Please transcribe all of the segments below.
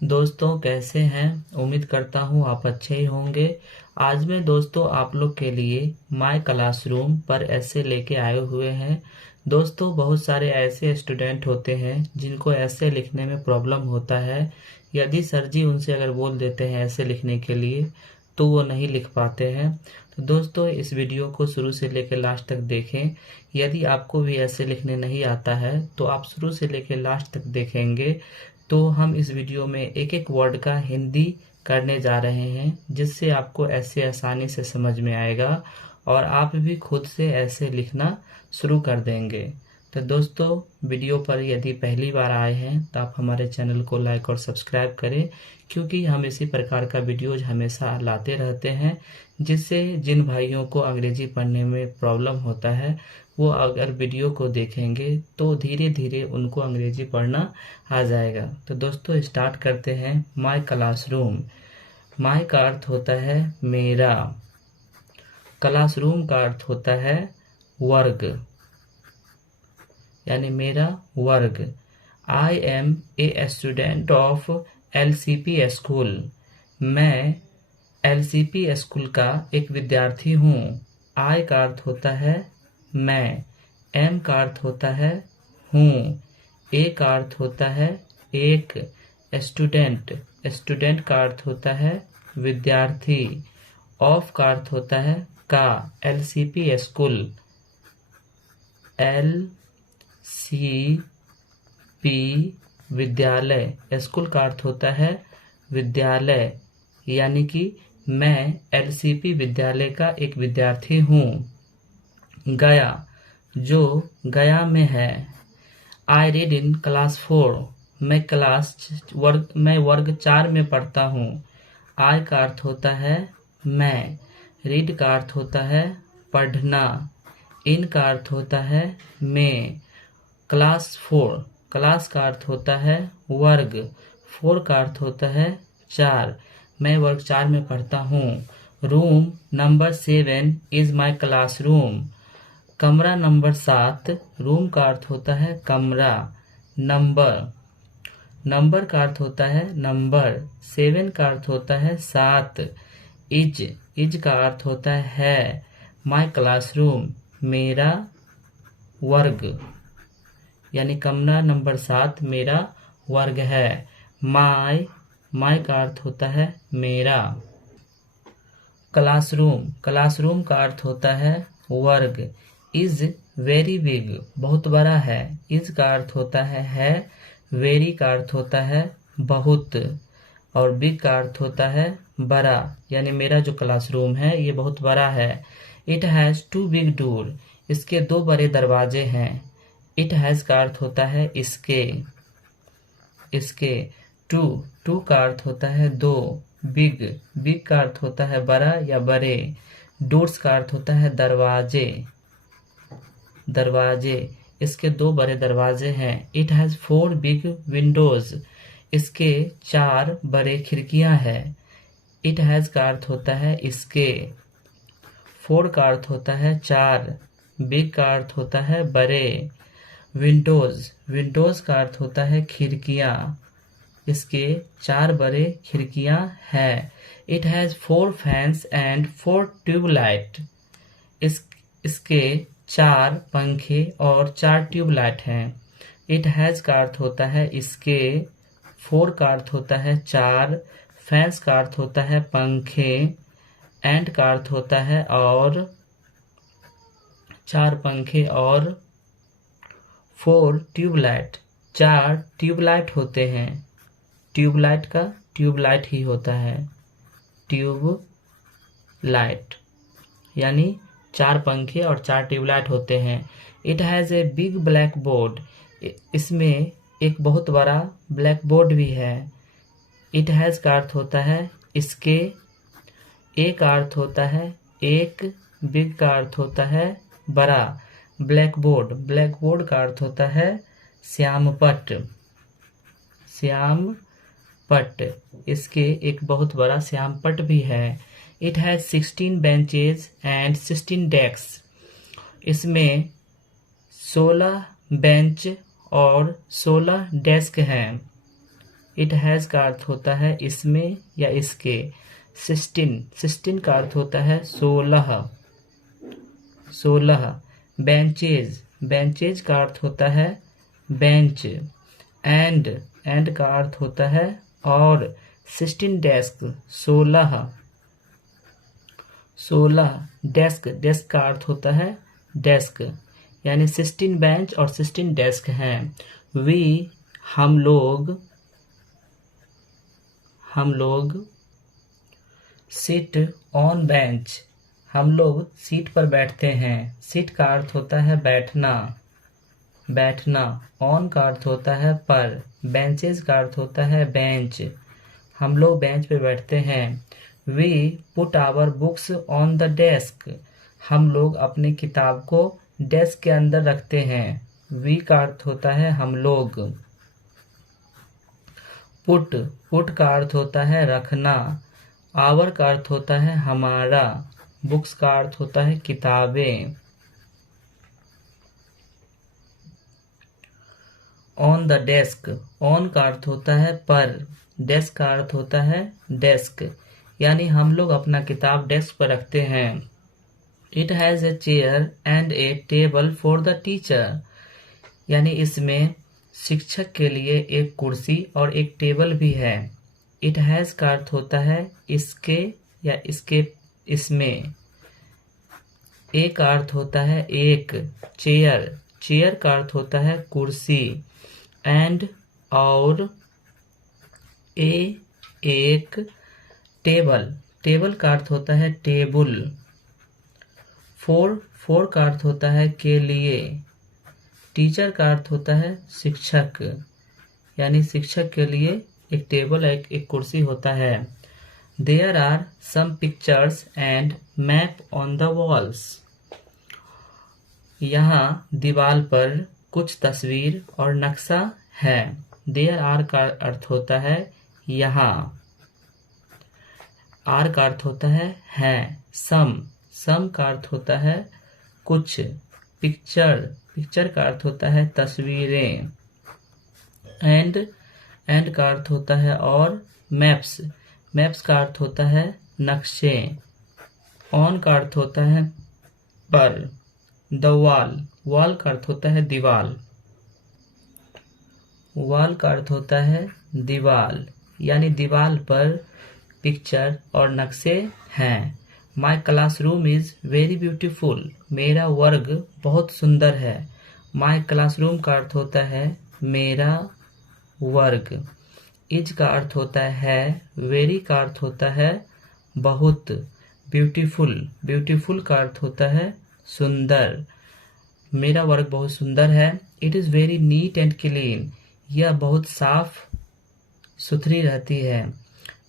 दोस्तों कैसे हैं। उम्मीद करता हूँ आप अच्छे ही होंगे। आज मैं दोस्तों आप लोग के लिए माय क्लासरूम पर ऐसे लेके आए हुए हैं। दोस्तों बहुत सारे ऐसे स्टूडेंट होते हैं जिनको ऐसे लिखने में प्रॉब्लम होता है। यदि सर जी उनसे अगर बोल देते हैं ऐसे लिखने के लिए तो वो नहीं लिख पाते हैं। तो दोस्तों इस वीडियो को शुरू से लेकर लास्ट तक देखें। यदि आपको भी ऐसे लिखने नहीं आता है तो आप शुरू से लेकर लास्ट तक देखेंगे तो हम इस वीडियो में एक एक वर्ड का हिंदी करने जा रहे हैं, जिससे आपको ऐसे आसानी से समझ में आएगा और आप भी खुद से ऐसे लिखना शुरू कर देंगे। तो दोस्तों वीडियो पर यदि पहली बार आए हैं तो आप हमारे चैनल को लाइक और सब्सक्राइब करें, क्योंकि हम इसी प्रकार का वीडियोज हमेशा लाते रहते हैं, जिससे जिन भाइयों को अंग्रेजी पढ़ने में प्रॉब्लम होता है वो अगर वीडियो को देखेंगे तो धीरे धीरे उनको अंग्रेजी पढ़ना आ जाएगा। तो दोस्तों स्टार्ट करते हैं। My classroom. माय का अर्थ होता है मेरा, क्लासरूम का अर्थ होता है वर्ग, यानी मेरा वर्ग। I am a student of LCP school. मैं LCP स्कूल का एक विद्यार्थी हूँ। आई का अर्थ होता है मैं, एम का अर्थ होता है हूँ, ए का अर्थ होता है एक, स्टूडेंट, स्टूडेंट का अर्थ होता है विद्यार्थी, ऑफ का अर्थ होता है का, LCP स्कूल, LCP विद्यालय, स्कूल का अर्थ होता है विद्यालय, यानी कि मैं LCP विद्यालय का एक विद्यार्थी हूँ। गया, जो गया में है। I read in class 4। मैं वर्ग 4 में पढ़ता हूँ। आई का अर्थ होता है मैं, रीड का अर्थ होता है पढ़ना, इन का अर्थ होता है में, क्लास 4, क्लास का अर्थ होता है वर्ग, 4 का अर्थ होता है 4, मैं वर्ग 4 में पढ़ता हूँ। Room number 7 is my class room. कमरा नंबर 7, रूम का अर्थ होता है कमरा, नंबर, नंबर का अर्थ होता है नंबर, 7 का अर्थ होता है 7, इज का अर्थ होता है, माई क्लासरूम मेरा वर्ग, यानी कमरा नंबर 7 मेरा वर्ग है। माई का अर्थ होता है मेरा। क्लासरूम का अर्थ होता है वर्ग। इज वेरी बिग, बहुत बड़ा है। इज का अर्थ होता है, वेरी का अर्थ होता है बहुत, और बिग का अर्थ होता है बड़ा, यानी मेरा जो क्लासरूम है ये बहुत बड़ा है। इट हैज़ 2 बिग डोर, इसके 2 बड़े दरवाजे हैं। इट हैज़ का अर्थ होता है इसके। टू का अर्थ होता है 2, बिग का अर्थ होता है बड़ा या बड़े, डोर्स का अर्थ होता है दरवाजे, इसके 2 बड़े दरवाजे हैं। इट हैज़ 4 बिग विंडोज, इसके 4 बड़े खिड़कियां हैं। इट हैज़ का अर्थ होता है इसके। 4 का अर्थ होता है 4, बिग का अर्थ होता है बड़े, विंडोज का अर्थ होता है खिड़कियां, इसके 4 बड़े खिड़कियां हैं। It has 4 fans and 4 tubelight, इसके 4 पंखे और 4 ट्यूबलाइट हैं। इट हैज़ का अर्थ होता है इसके, 4 का अर्थ होता है 4, फैंस का अर्थ होता है पंखे, एंड का अर्थ होता है और, 4 पंखे और 4 ट्यूबलाइट, 4 ट्यूबलाइट होते हैं। ट्यूबलाइट का ट्यूबलाइट ही होता है, ट्यूबलाइट, यानी 4 पंखे और 4 ट्यूबलाइट होते हैं। It has a big black board, इसमें एक बहुत बड़ा ब्लैक बोर्ड भी है। इट हैज़ का अर्थ होता है इसके, ए का अर्थ होता है एक, बिग का अर्थ होता है बड़ा, ब्लैक बोर्ड का अर्थ होता है श्यामपट, इसके एक बहुत बड़ा श्यामपट भी है। It has 16 benches and 16 desk, इसमें 16 बेंच और 16 डेस्क हैं। इट हैज का अर्थ होता है इसमें या इसके। 16 का अर्थ होता है 16। बेंचेज का अर्थ होता है बेंच। एंड का अर्थ होता है और। 16 डेस्क 16 डेस्क का अर्थ होता है डेस्क, यानी 16 बेंच और 16 डेस्क हैं। हम लोग सिट ऑन बेंच, हम लोग सीट पर बैठते हैं। सिट का अर्थ होता है बैठना। ऑन का अर्थ होता है पर। बेंचेस का अर्थ होता है बेंच, हम लोग बेंच पे बैठते हैं। We put our books on the desk, हम लोग अपनी किताब को डेस्क के अंदर रखते हैं। वी का अर्थ होता है हम लोग। पुट का अर्थ होता है रखना। आवर का अर्थ होता है हमारा। बुक्स का अर्थ होता है किताबें। ऑन द डेस्क, ऑन का अर्थ होता है पर। डेस्क का अर्थ होता है डेस्क, यानी हम लोग अपना किताब डेस्क पर रखते हैं। It has a chair and A table for the teacher, यानी इसमें शिक्षक के लिए एक कुर्सी और एक टेबल भी है। इट हैज का अर्थ होता है इसके या इसमें। ए का अर्थ होता है एक। चेयर का अर्थ होता है कुर्सी। एंड और। एक टेबल का अर्थ होता है टेबुल। फोर का अर्थ होता है के लिए। टीचर का अर्थ होता है शिक्षक, यानी शिक्षक के लिए एक टेबल एक कुर्सी होता है। There are some pictures and map on the walls, यहाँ दीवार पर कुछ तस्वीर और नक्शा है। देयर आर का अर्थ होता है यहाँ। आर का अर्थ होता है। सम का अर्थ होता है कुछ। पिक्चर का अर्थ होता है तस्वीरें। एंड का अर्थ होता है और। मैप्स का अर्थ होता है नक्शे। ऑन का अर्थ होता है पर। द वॉल का अर्थ होता है दीवाल। वॉल का अर्थ होता है दीवाल, यानी दीवाल पर पिक्चर और नक्शे हैं। माई क्लासरूम इज वेरी ब्यूटीफुल, मेरा वर्ग बहुत सुंदर है। माई क्लासरूम का अर्थ होता है मेरा वर्ग। इज का अर्थ होता है वेरी का अर्थ होता है बहुत। ब्यूटीफुल का अर्थ होता है सुंदर। मेरा वर्ग बहुत सुंदर है। It is very neat and clean, यह बहुत साफ सुथरी रहती है।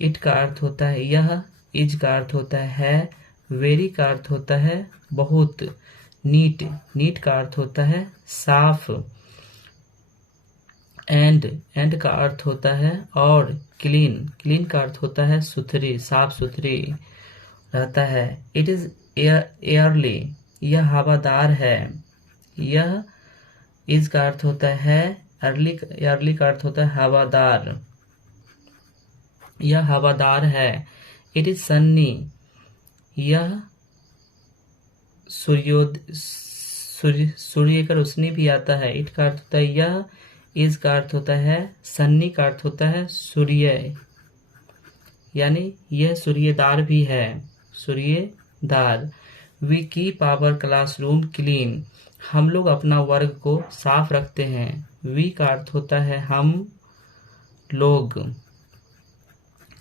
इट का अर्थ होता है यह। इज का अर्थ होता है वेरी का अर्थ होता है बहुत। नीट का अर्थ होता है साफ। एंड का अर्थ होता है और। क्लीन का अर्थ होता है सुथरी, साफ सुथरी रहता है। इट इज एयरली, यह हवादार है। यह इज का अर्थ होता है अर्ली का अर्थ होता है हवादार, यह हवादार है। इट इज सन्नी, यह सूर्य का रोशनी भी आता है। इट का अर्थ होता है यह। इज का अर्थ होता है सन्नी का अर्थ होता है सूर्य, यानी यह सूर्यदार भी है, सूर्यदार। We keep our classroom clean, हम लोग अपना वर्ग को साफ रखते हैं। वी का अर्थ होता है हम लोग।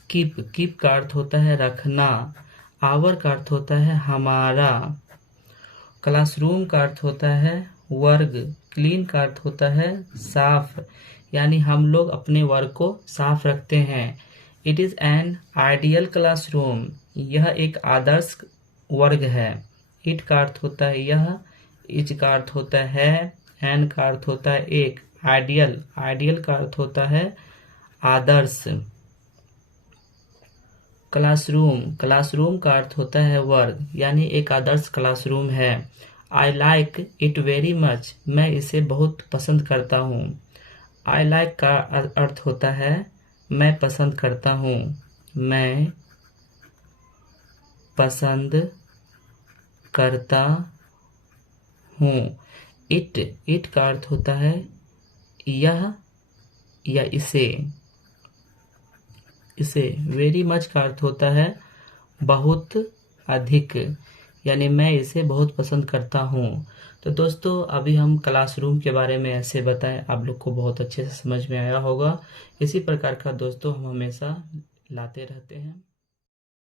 कीप का अर्थ होता है रखना। आवर का अर्थ होता है हमारा। क्लासरूम का अर्थ होता है वर्ग। क्लीन का अर्थ होता है साफ, यानी हम लोग अपने वर्ग को साफ रखते हैं। It is an ideal classroom, यह एक आदर्श वर्ग है। इट का अर्थ होता है यह। इज का अर्थ होता है। एन का अर्थ होता है एक। आइडियल का अर्थ होता है आदर्श। क्लासरूम का अर्थ होता है वर्ग, यानी एक आदर्श क्लासरूम है। I like it very much, मैं इसे बहुत पसंद करता हूँ। आई लाइक का अर्थ होता है मैं पसंद करता हूँ। मैं पसंद करता हूँ। इट का अर्थ होता है यह या इसे। वेरी मच का अर्थ होता है बहुत अधिक, यानी मैं इसे बहुत पसंद करता हूँ। तो दोस्तों अभी हम क्लासरूम के बारे में ऐसे बताएं, आप लोग को बहुत अच्छे से समझ में आया होगा। इसी प्रकार का दोस्तों हम हमेशा लाते रहते हैं।